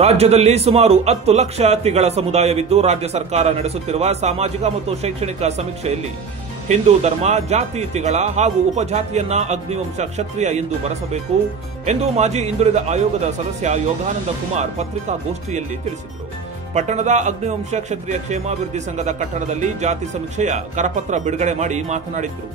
ರಾಜ್ಯದಲ್ಲಿ ಸುಮಾರು 10 ಲಕ್ಷ ತಿಗಳ ಸಮುದಾಯವಿದ್ದು ರಾಜ್ಯ ಸರ್ಕಾರ ನಡೆಸುತ್ತಿರುವ ಸಾಮಾಜಿಕ ಮತ್ತು ಶೈಕ್ಷಣಿಕ ಸಮೀಕ್ಷೆಯಲ್ಲಿ ಹಿಂದೂ ಧರ್ಮ, ಜಾತಿ, ತಿಗಳ ಹಾಗೂ ಉಪಜಾತಿಯನ್ನ ಅಗ್ನಿವಂಶ ಕ್ಷತ್ರಿಯ ಎಂದು ಬರೆಸಬೇಕು ಎಂದು ಮಾಜಿ ಹಿಂದುಳಿದ ಆಯೋಗದ ಸದಸ್ಯ ಯೋಗಾನಂದ ಕುಮಾರ್ ಪತ್ರಿಕಾಗೋಷ್ಠಿಯಲ್ಲಿ ತಿಳಿಸಿದರು. ಪಟ್ಟಣದ ಅಗ್ನಿವಂಶ ಕ್ಷತ್ರಿಯ ಕ್ಷೇಮಾಭಿವೃದ್ಧಿ ಸಂಘದ ಕಟ್ಟಡದಲ್ಲಿ ಜಾತಿ ಸಮೀಕ್ಷೆಯ ಕರಪತ್ರ ಬಿಡುಗಡೆ ಮಾಡಿ ಮಾತನಾಡಿದರು.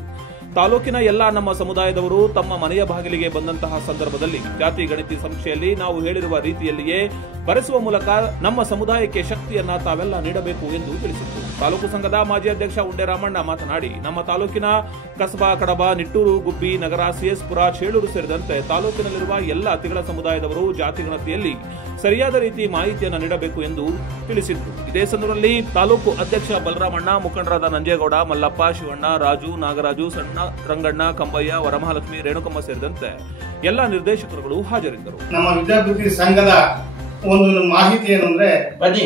ತಾಲೂಕಿನ ಎಲ್ಲಾ ನಮ್ಮ ಸಮುದಾಯದವರು ತಮ್ಮ ಮನೆಯ ಬಾಗಿಲಿಗೆ ಬಂದಂತಹ ಸಂದರ್ಭದಲ್ಲಿ ಜಾತಿ ಗಣತಿ ಸಮೀಕ್ಷೆಯಲ್ಲಿ ನಾವು ಹೇಳಿರುವ ರೀತಿಯಲ್ಲಿಯೇ ಬರೆಸುವ ಮೂಲಕ ನಮ್ಮ ಸಮುದಾಯಕ್ಕೆ ಶಕ್ತಿಯನ್ನ ತಾವೆಲ್ಲ ನೀಡಬೇಕು ಎಂದು ತಿಳಿಸಿದರು. ತಾಲೂಕು ಸಂಘದ ಮಾಜಿ ಅಧ್ಯಕ್ಷ ಉಂಡೆ ರಾಮಣ್ಣ ಮಾತನಾಡಿ, ನಮ್ಮ ತಾಲೂಕಿನ ಕಸಬಾ, ಕಡಬ, ನಿಟ್ಟೂರು, ಗುಬ್ಬಿ, ನಗರ, ಸಿಎಸ್ಪುರ, ಚೇಳೂರು ಸೇರಿದಂತೆ ತಾಲೂಕಿನಲ್ಲಿರುವ ಎಲ್ಲ ತಿಗಳ ಸಮುದಾಯದವರು ಜಾತಿ ಗಣತಿಯಲ್ಲಿ ಸರಿಯಾದ ರೀತಿ ಮಾಹಿತಿಯನ್ನು ನೀಡಬೇಕು ಎಂದು ತಿಳಿಸಿದರು. ಇದೇ ಸಂದರ್ಭದಲ್ಲಿ ತಾಲೂಕು ಅಧ್ಯಕ್ಷ ಬಲರಾಮಣ್ಣ, ಮುಖಂಡರಾದ ನಂಜೇಗೌಡ, ಮಲ್ಲಪ್ಪ, ಶಿವಣ್ಣ, ರಾಜು, ನಾಗರಾಜು, ಸಣ್ಣ ರಂಗಣ್ಣ, ಕಂಬಯ್ಯ, ವರಮಹಾಲಕ್ಷ್ಮಿ, ರೇಣುಕಮ್ಮ ಸೇರಿದಂತೆ ಎಲ್ಲ ನಿರ್ದೇಶಕರುಗಳು ಹಾಜರಿದ್ದರು. ನಮ್ಮ ವಿದ್ಯಾಭಿವೃದ್ಧಿ ಸಂಘದ ಒಂದು ಮಾಹಿತಿ ಏನಂದ್ರೆ,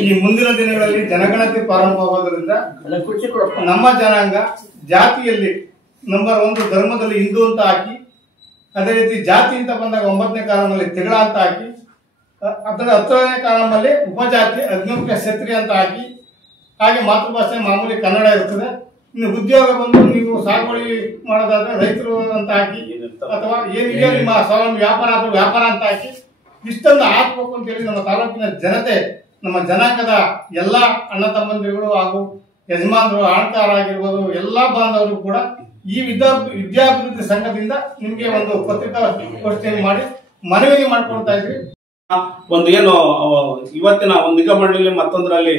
ಈ ಮುಂದಿನ ದಿನಗಳಲ್ಲಿ ಜನಗಣತಿ ಪ್ರಾರಂಭವಾಗೋದ್ರಿಂದ ನಮ್ಮ ಜನಾಂಗ ಜಾತಿಯಲ್ಲಿ ನಂಬರ್ 1 ಧರ್ಮದಲ್ಲಿ ಹಿಂದೂ ಅಂತ ಹಾಕಿ, ಅದೇ ರೀತಿ ಜಾತಿ ಅಂತ ಬಂದಾಗ 9ನೇ ಕಾಲಂನಲ್ಲಿ ತಿಗಳ ಅಂತ ಹಾಕಿ, ಅದರ 10ನೇ ಕಾಲಂನಲ್ಲಿ ಉಪಜಾತಿ ಅಗ್ನಿವಂಶ ಕ್ಷತ್ರಿಯ ಅಂತ ಹಾಕಿ, ಹಾಗೆ ಮಾತೃಭಾಷೆ ಮಾಮೂಲಿ ಕನ್ನಡ ಇರ್ತದೆ. ಇನ್ನು ಉದ್ಯೋಗ ಬಂದು ನೀವು ಸಾಗುವಳಿ ಮಾಡೋದಾದ್ರೆ ರೈತರು ಅಂತ ಹಾಕಿ, ಅಥವಾ ಏನಿದೆ ನಿಮ್ಮ ಸ್ವಾವಲಂಬಿ ವ್ಯಾಪಾರ ಅಥವಾ ವ್ಯಾಪಾರ ಅಂತ ಹಾಕಿ, ಇಷ್ಟೊಂದು ಹಾಕ್ಬೇಕು ಅಂತ ಹೇಳಿ ನಮ್ಮ ತಾಲೂಕಿನ ಜನತೆ, ನಮ್ಮ ಜನಾಂಗದ ಎಲ್ಲಾ ಅಣ್ಣ ತಮ್ಮಂದಿರುಗಳು ಹಾಗೂ ಯಜಮಾನರು, ಆಳ್ಕಾರಾಗಿರ್ಬೋದು ಎಲ್ಲಾ ಬಾಂಧವರು ಕೂಡ ಈ ವಿದ್ಯಾಭಿವೃದ್ಧಿ ಸಂಘದಿಂದ ನಿಮ್ಗೆ ಒಂದು ಪತ್ರಿಕಾಗೋಷ್ಠಿಯನ್ನು ಮಾಡಿ ಮನವಿ ಮಾಡ್ಕೊಳ್ತಾ ಇದ್ವಿ. ಒಂದು ಏನು ಇವತ್ತಿನ ಒಂದು ನಿಗಮ ಮಂಡಳಿ ಮತ್ತೊಂದರಲ್ಲಿ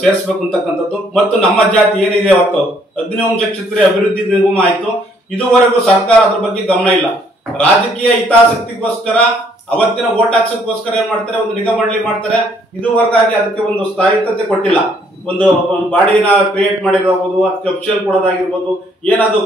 ಸೇರಿಸಬೇಕು ಅಂತಕ್ಕಂಥದ್ದು, ಮತ್ತು ನಮ್ಮ ಜಾತಿ ಏನಿದೆ ಅವತ್ತು ಅಗ್ನಿವಂಶ ಕ್ಷತ್ರಿಯ ಅಭಿವೃದ್ಧಿ ನಿಗಮ ಆಯ್ತು, ಇದುವರೆಗೂ ಸರ್ಕಾರ ಅದ್ರ ಬಗ್ಗೆ ಗಮನ ಇಲ್ಲ. ರಾಜಕೀಯ ಹಿತಾಸಕ್ತಿಗೋಸ್ಕರ ಅವತ್ತಿನ ವೋಟ್ ಹಾಕ್ಸೋಕ್ಕೋಸ್ಕರ ಏನ್ ಮಾಡ್ತಾರೆ, ಒಂದು ನಿಗಮ ಮಂಡಳಿ ಮಾಡ್ತಾರೆ. ಇದುವರೆಗಾಗಿ ಅದಕ್ಕೆ ಒಂದು ಸ್ಥಾಯಿತ್ವತೆ ಕೊಟ್ಟಿಲ್ಲ. ಒಂದು ಬಾಡಿನ ಕ್ರಿಯೇಟ್ ಮಾಡಿರ್ಬೋದು, ಅದಕ್ಕೆ ಅಫಿಷಿಯಲ್ ಕೊಡೋದಾಗಿರ್ಬೋದು, ಏನದು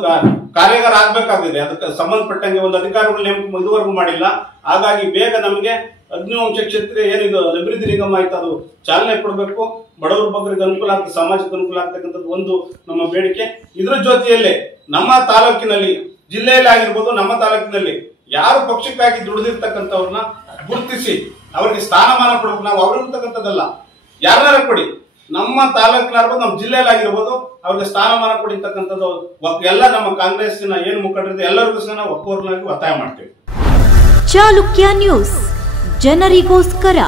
ಕಾರ್ಯಾಗಾರ ಆಗ್ಬೇಕಾಗಿದೆ, ಅದಕ್ಕೆ ಸಂಬಂಧಪಟ್ಟಂಗೆ ಒಂದು ಅಧಿಕಾರಿಗಳು ನೇಮಕ ಇದುವರೆಗೂ ಮಾಡಿಲ್ಲ. ಹಾಗಾಗಿ ಬೇಗ ನಮಗೆ ಅಗ್ನಿವಂಶ ಕ್ಷೇತ್ರ ಏನಿದು ಅಭಿವೃದ್ಧಿ ನಿಗಮ ಆಯ್ತು, ಅದು ಚಾಲನೆ ಕೊಡಬೇಕು. ಬಡವರ ಬಗ್ಗರಿಗೆ ಅನುಕೂಲ ಆಗ್ತದೆ, ಸಮಾಜಕ್ಕೆ ಅನುಕೂಲ ಆಗ್ತಕ್ಕಂಥದ್ದು ಒಂದು ನಮ್ಮ ಬೇಡಿಕೆ. ಇದ್ರ ಜೊತೆಯಲ್ಲಿ ನಮ್ಮ ತಾಲೂಕಿನಲ್ಲಿ, ಜಿಲ್ಲೆಯಲ್ಲಿ ಆಗಿರ್ಬೋದು, ನಮ್ಮ ತಾಲೂಕಿನಲ್ಲಿ ಯಾರು ಪಕ್ಷಕ್ಕಾಗಿ ದುಡಿದಿರ್ತಕ್ಕಂಥವ್ರನ್ನ ಗುರುತಿಸಿ ಅವ್ರಿಗೆ ಸ್ಥಾನಮಾನ ಕೊಡಬೇಕು. ನಾವು ಅವ್ರಿರ್ತಕ್ಕಂಥದ್ದಲ್ಲ, ಯಾರನ್ನಾರ ಕೊಡಿ, ನಮ್ಮ ತಾಲೂಕಿನಾಗಿರ್ಬೋದು, ನಮ್ಮ ಜಿಲ್ಲೆಯಲ್ಲಿ ಆಗಿರ್ಬೋದು, ಅವ್ರಿಗೆ ಸ್ಥಾನಮಾನ ಕೊಡಿರ್ತಕ್ಕಂಥದ್ದು ಎಲ್ಲ ನಮ್ಮ ಕಾಂಗ್ರೆಸ್ಸಿನ ಏನು ಮುಖಂಡರಿದೆ ಎಲ್ಲರಿಗೂ ಸಹ ನಾವು ಒಪ್ಪೋರ್ನಾಗಿ ಒತ್ತಾಯ ಮಾಡ್ತೇವೆ. ಚಾಲುಕ್ಯ ನ್ಯೂಸ್, ಜನರಿಗೋಸ್ಕರ.